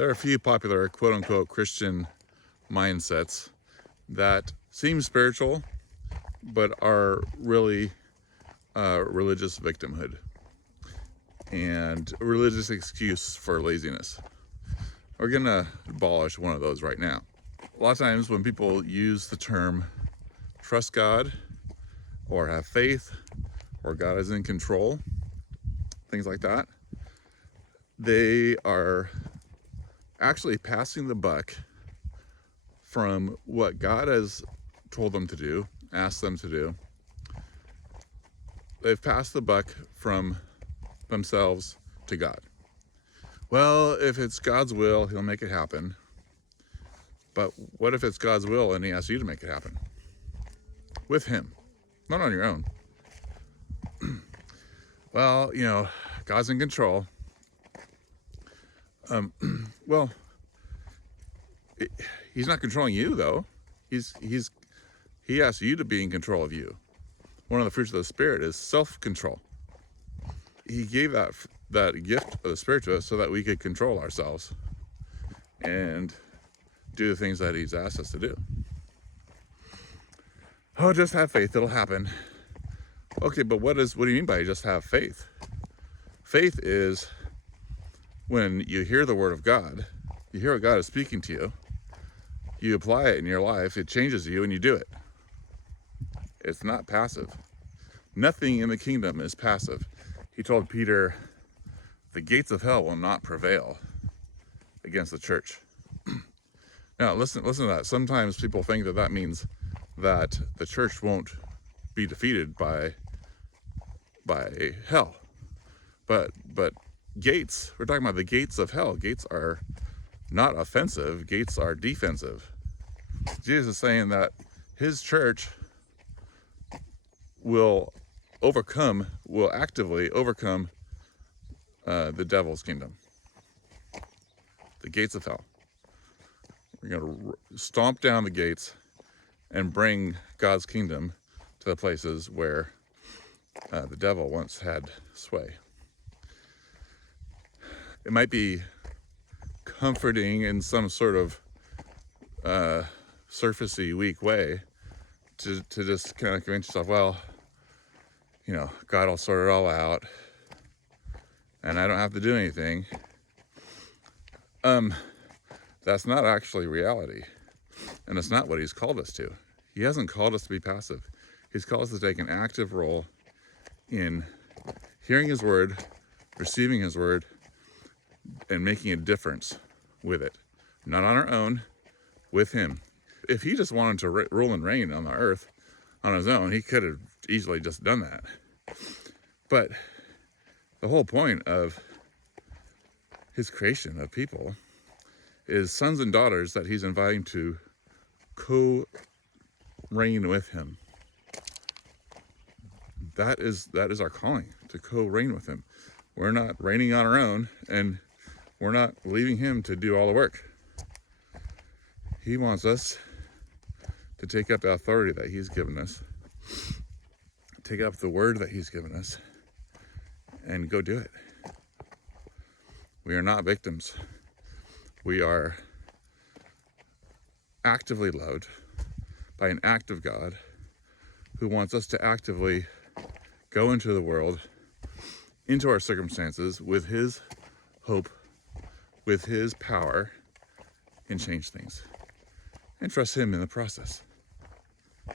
There are a few popular quote-unquote Christian mindsets that seem spiritual, but are really religious victimhood and a religious excuse for laziness. We're gonna abolish one of those right now. A lot of times when people use the term trust God or have faith or God is in control, things like that, they are actually passing the buck from what God has told them to do, asked them to do. They've passed the buck from themselves to God. Well, if it's God's will, he'll make it happen. But what if it's God's will and he asks you to make it happen? With him, not on your own. Well, God's in control. Well, he's not controlling you though. He asks you to be in control of you. One of the fruits of the Spirit is self-control. He gave that gift of the Spirit to us so that we could control ourselves and do the things that he's asked us to do. Oh, just have faith, it'll happen. Okay, but what do you mean by just have faith? Faith is when you hear the word of God, you hear what God is speaking to you, you apply it in your life, it changes you, and you do it. It's not passive. Nothing in the kingdom is passive. He told Peter, the gates of hell will not prevail against the church. Now, listen to that. Sometimes people think that means that the church won't be defeated by hell. But gates, we're talking about the gates of hell. Gates are not offensive, gates are defensive. Jesus is saying that his church will actively overcome the devil's kingdom, the gates of hell. We're going to stomp down the gates and bring God's kingdom to the places where the devil once had sway. It might be comforting in some sort of surfacey, weak way to just kind of convince yourself, well, God will sort it all out and I don't have to do anything. That's not actually reality, and it's not what he's called us to. He hasn't called us to be passive. He's called us to take an active role in hearing his word, receiving his word, and making a difference with it. Not on our own, with him. If he just wanted to rule and reign on the earth on his own, he could have easily just done that. But the whole point of his creation of people is sons and daughters that he's inviting to co-reign with him. That is our calling, to co-reign with him. We're not reigning on our own, and we're not leaving him to do all the work. He wants us to take up the authority that he's given us, take up the word that he's given us, and go do it. We are not victims. We are actively loved by an active God who wants us to actively go into the world, into our circumstances, with his hope, with his power, and change things. And trust him in the process.